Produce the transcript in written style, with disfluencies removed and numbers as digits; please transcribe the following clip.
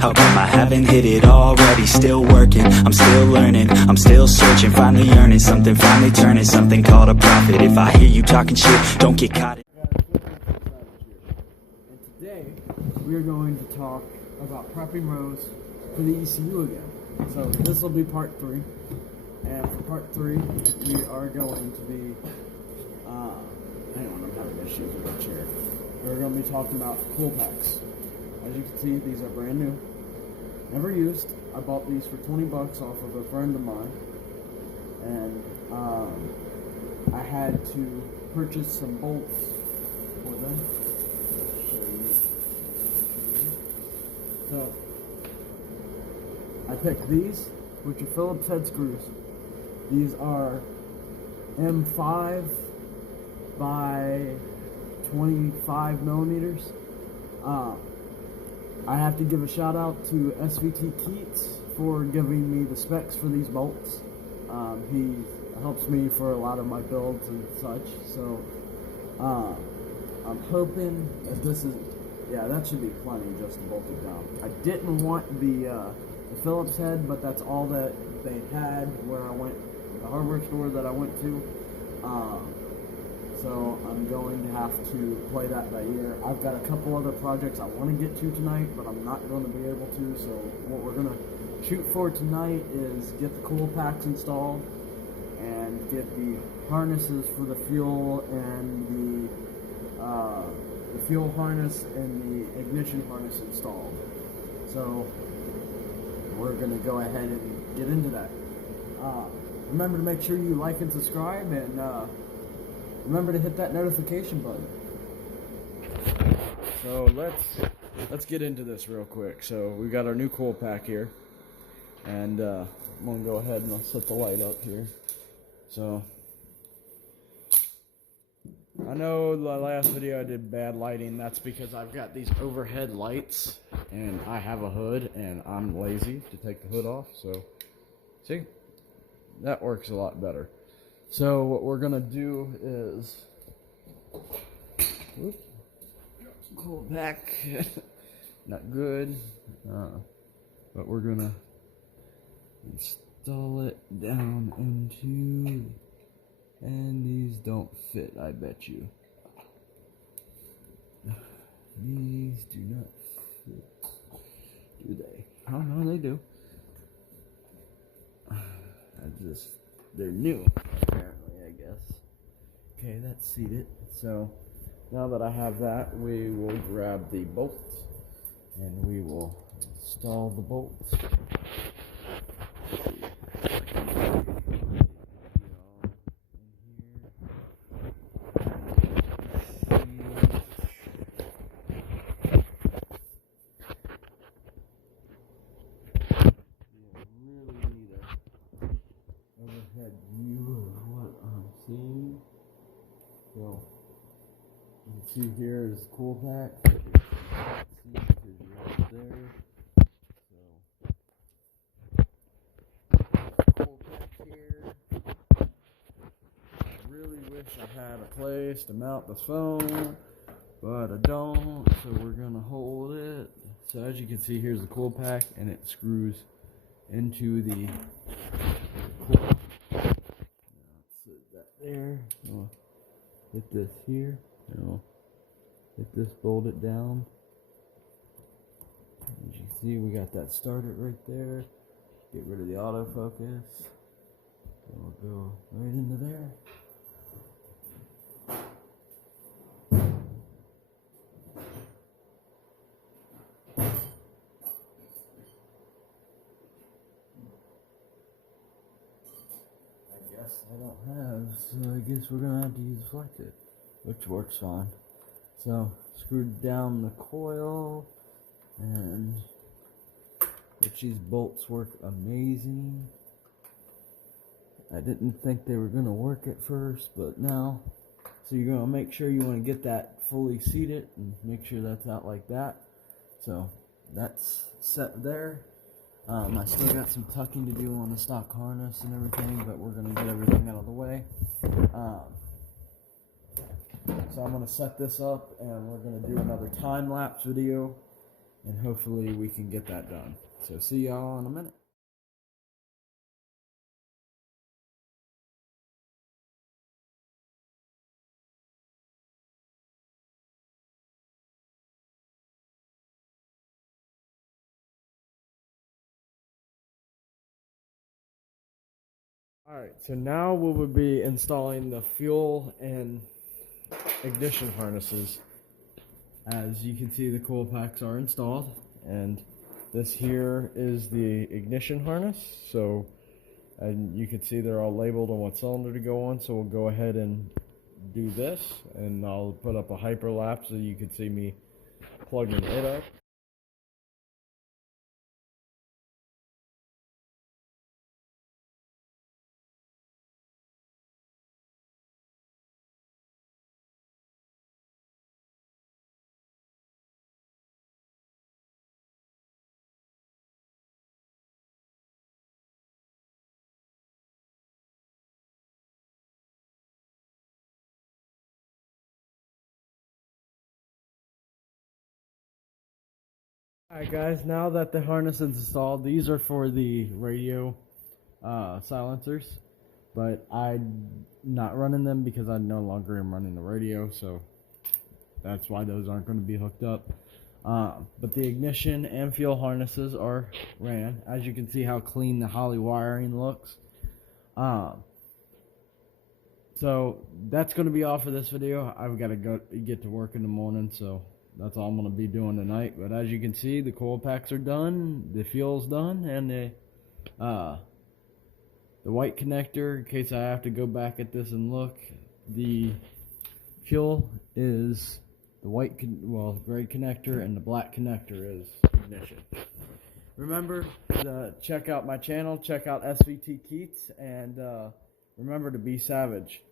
How come I haven't hit it already? Still working, I'm still learning, I'm still searching, finally earning something, finally turning something called a profit. If I hear you talking shit, don't get caught. And today we're going to talk about prepping Rose for the ECU again. So this will be part 3, and for part 3 we are going to be hang on, I'm having issues with my chair. We're going to be talking about cool packs. As you can see, these are brand new, never used. I bought these for 20 bucks off of a friend of mine, and I had to purchase some bolts for them. So I picked these, which are Phillips head screws. These are M5 by 25 millimeters. I have to give a shout out to SVT Keats for giving me the specs for these bolts. He helps me for a lot of my builds and such, so I'm hoping that this is, yeah, that should be plenty just to bolt it down. I didn't want the Phillips head, but that's all that they had where I went, the hardware store that I went to. So I'm going to have to play that by ear. I've got a couple other projects I want to get to tonight, but I'm not going to be able to. So what we're going to shoot for tonight is get the cool packs installed and get the harnesses for the fuel and the fuel harness and the ignition harness installed. So we're going to go ahead and get into that. Remember to make sure you like and subscribe, and remember to hit that notification button. So let's get into this real quick. So we got our new coil pack here, and I'm gonna go ahead and I'll set the light up here. So I know the last video I did bad lighting. That's because I've got these overhead lights and I have a hood and I'm lazy to take the hood off. So see, that works a lot better. So what we're gonna do is, whoops, cool back, not good, but we're gonna install it down into, and these don't fit, I bet you. These do not fit, do they? Oh no, they do. They're new, apparently, I guess. Okay, that's seated. So, now that I have that, we will grab the bolts, and we will install the bolts. View of what I'm seeing. So you can see here is the cool pack. See, right there. So cool pack here. I really wish I had a place to mount this phone, but I don't. So we're gonna hold it. So as you can see, here's the cool pack, and it screws into the coil. There, I'll hit this here, and I'll hit this, bolt it down. As you see, we got that started right there. Get rid of the autofocus. We'll go right into there. I don't have, so I guess we're gonna have to use a flight tip, which works fine. So screwed down the coil, and which these bolts work amazing. I didn't think they were gonna work at first, but now, so you're gonna make sure you want to get that fully seated and make sure that's out like that. So that's set there. I still got some tucking to do on the stock harness and everything, but we're going to get everything out of the way. So I'm going to set this up, and we're going to do another time-lapse video and hopefully we can get that done. So see y'all in a minute. Alright, so now we will be installing the fuel and ignition harnesses. As you can see, the coil packs are installed, and this here is the ignition harness. So, and you can see they're all labeled on what cylinder to go on. So we'll go ahead and do this, and I'll put up a hyperlapse so you can see me plugging it up. Alright guys, now that the harness is installed, these are for the radio silencers, but I'm not running them because I no longer am running the radio, so that's why those aren't going to be hooked up. But the ignition and fuel harnesses are ran. As you can see how clean the holley wiring looks. So that's going to be all for this video. I've got to go get to work in the morning, so that's all I'm going to be doing tonight. But as you can see, the coil packs are done, the fuel's done, and the white connector, in case I have to go back at this and look, the fuel is the white, gray connector, and the black connector is ignition. Remember to check out my channel, check out SVT Keats, and remember to be savage.